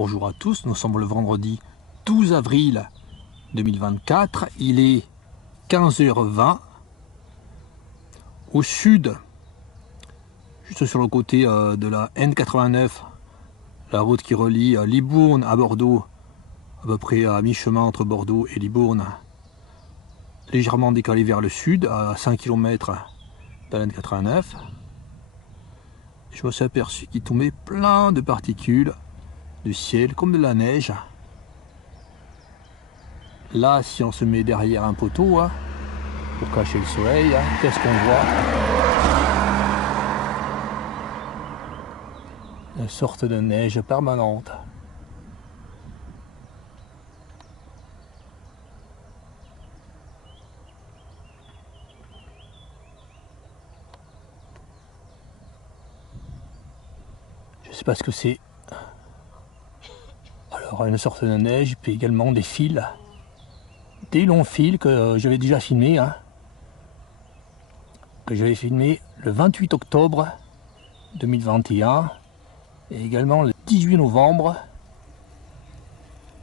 Bonjour à tous, nous sommes le vendredi 12 avril 2024, il est 15h20. Au sud, juste sur le côté de la N89, la route qui relie Libourne à Bordeaux, à peu près à mi-chemin entre Bordeaux et Libourne, légèrement décalé vers le sud, à 5 km de la N89. Je me suis aperçu qu'il tombait plein de particules du ciel, comme de la neige. Là, si on se met derrière un poteau, hein, pour cacher le soleil, hein, qu'est-ce qu'on voit? Une sorte de neige permanente. Je ne sais pas ce que c'est. Alors, une sorte de neige, puis également des fils. Des longs fils que j'avais déjà filmés, hein, que j'avais filmé le 28 octobre 2021 et également le 18 novembre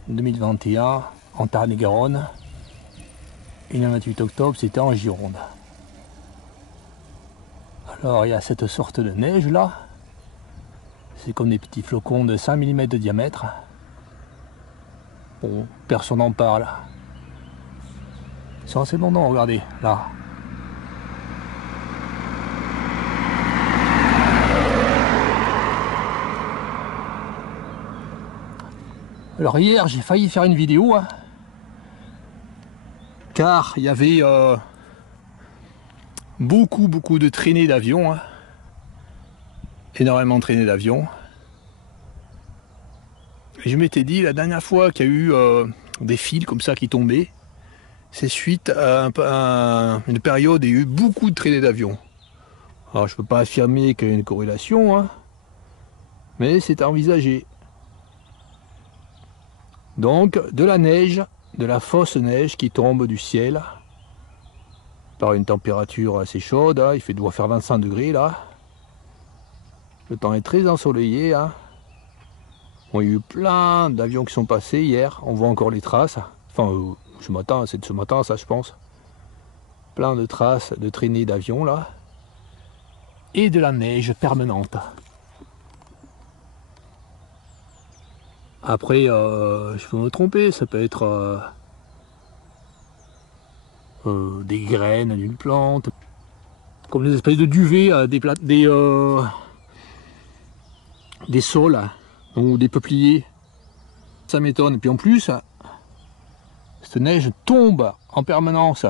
2021 en Tarn-et-Garonne, et le 28 octobre c'était en Gironde. Alors il y a cette sorte de neige là, c'est comme des petits flocons de 5 mm de diamètre. Bon, personne n'en parle. C'est assez abondant, regardez, là. Alors hier, j'ai failli faire une vidéo, hein, car il y avait beaucoup de traînées d'avions, hein, énormément de traînées d'avions. Et je m'étais dit, la dernière fois qu'il y a eu des fils comme ça qui tombaient, c'est suite à une période où il y a eu beaucoup de traînées d'avions. Alors je peux pas affirmer qu'il y a une corrélation, hein, mais c'est à envisager. Donc de la neige, de la fausse neige qui tombe du ciel par une température assez chaude, hein, doit faire 25 degrés là. Le temps est très ensoleillé, hein. Bon, il y a eu plein d'avions qui sont passés hier, on voit encore les traces. Enfin, ce matin, c'est de ce matin ça je pense. Plein de traces de traînées d'avions là. Et de la neige permanente. Après, je peux me tromper, ça peut être des graines d'une plante, comme des espèces de duvet, des saules ou des peupliers. Ça m'étonne. Et puis en plus, cette neige tombe en permanence.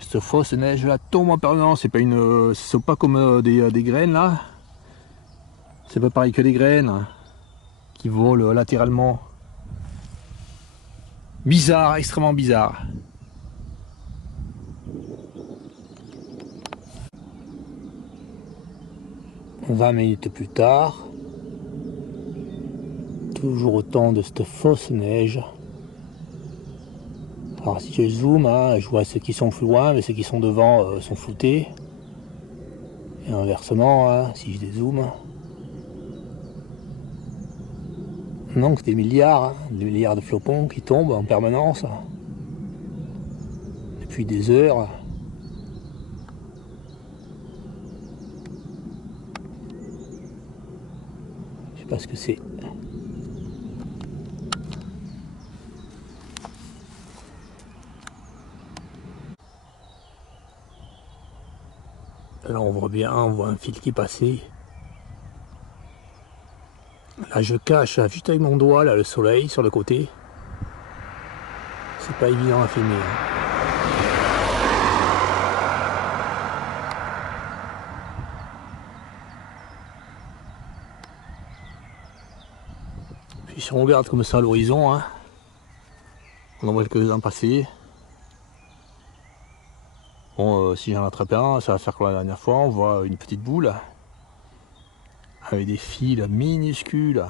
Cette fausse neige là tombe en permanence. C'est pas une, c'est pas comme des graines là. C'est pas pareil que des graines qui volent latéralement. Bizarre, extrêmement bizarre. « 20 minutes plus tard, toujours autant de cette fausse neige. » Alors si je zoome, hein, je vois ceux qui sont plus loin, mais ceux qui sont devant sont floutés. Et inversement, hein, si je dézoome. Donc des milliards de flocons qui tombent en permanence. Depuis des heures. Je sais pas ce que c'est. Là on voit bien, on voit un fil qui est passé. Là je cache juste avec mon doigt là, le soleil sur le côté. C'est pas évident à filmer. Puis si on regarde comme ça à l'horizon, hein, on en voit quelques-uns passer. Bon, si j'en attrape un, ça va faire comme la dernière fois, on voit une petite boule avec des fils minuscules.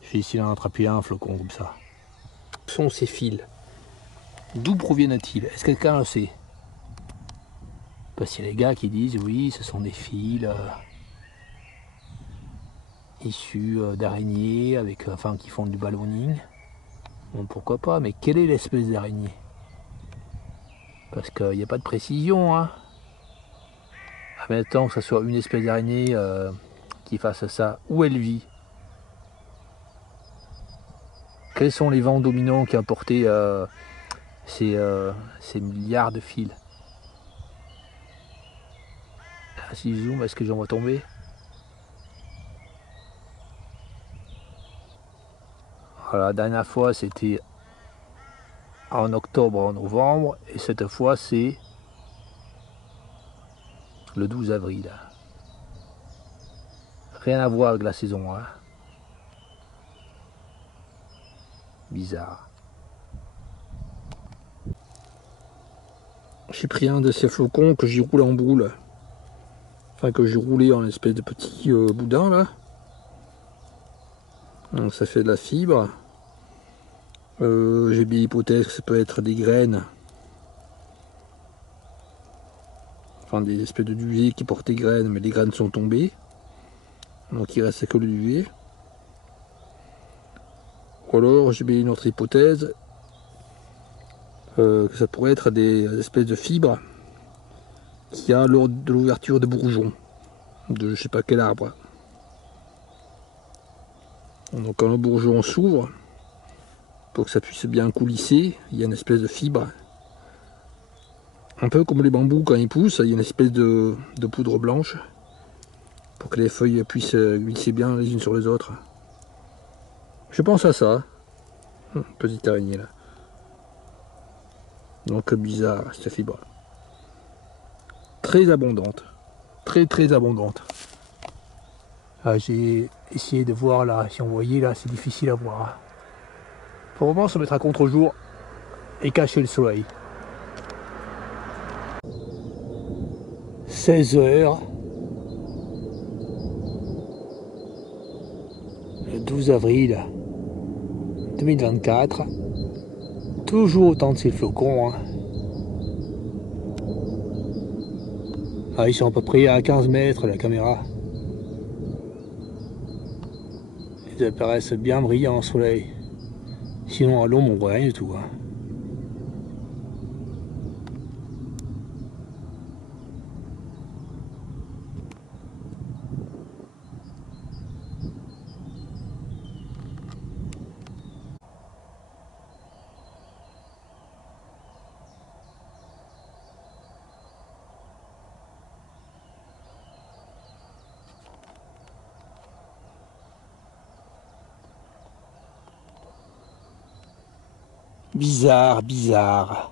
Je vais essayer d'en attraper un flocon comme ça. Ce sont ces fils. D'où proviennent-ils? Est-ce que quelqu'un le sait? Parce qu'il y a les gars qui disent oui, ce sont des fils issus d'araignées avec, enfin, qui font du ballooning. Bon, pourquoi pas, mais quelle est l'espèce d'araignée? Parce qu'il n'y a pas de précision, hein. Admettons que ce soit une espèce d'araignée qui fasse ça, où elle vit? Quels sont les vents dominants qui ont apporté ces milliards de fils? Ah, si je zoome, est-ce que j'en vois tomber? Voilà, la dernière fois c'était en octobre, en novembre, et cette fois c'est le 12 avril. Rien à voir avec la saison, hein. Bizarre. J'ai pris un de ces flocons que j'ai roulé en boule. Enfin, que j'ai roulé en espèce de petit boudin là. Donc ça fait de la fibre. J'ai bien l'hypothèse que ça peut être des graines. Enfin, des espèces de duvet qui portent des graines, mais les graines sont tombées. Donc il reste que le duvet. Ou alors j'ai bien une autre hypothèse. Que ça pourrait être des espèces de fibres qu'il y a lors de l'ouverture de bourgeons de je sais pas quel arbre. Donc quand le bourgeon s'ouvre, pour que ça puisse bien coulisser, il y a une espèce de fibre. Un peu comme les bambous quand ils poussent, il y a une espèce de poudre blanche pour que les feuilles puissent glisser bien les unes sur les autres. Je pense à ça. Petite araignée là. Donc bizarre cette fibre. Très abondante. Très abondante. Ah, j'ai essayé de voir là, si on voyait là, c'est difficile à voir. Faut vraiment se mettre à contre-jour et cacher le soleil. 16 heures. Le 12 avril 2024. Toujours autant de ces flocons, hein. Ah, ils sont à peu près à 15 mètres la caméra. Ils apparaissent bien brillants au soleil. Sinon à l'ombre on voit rien du tout, hein. Bizarre.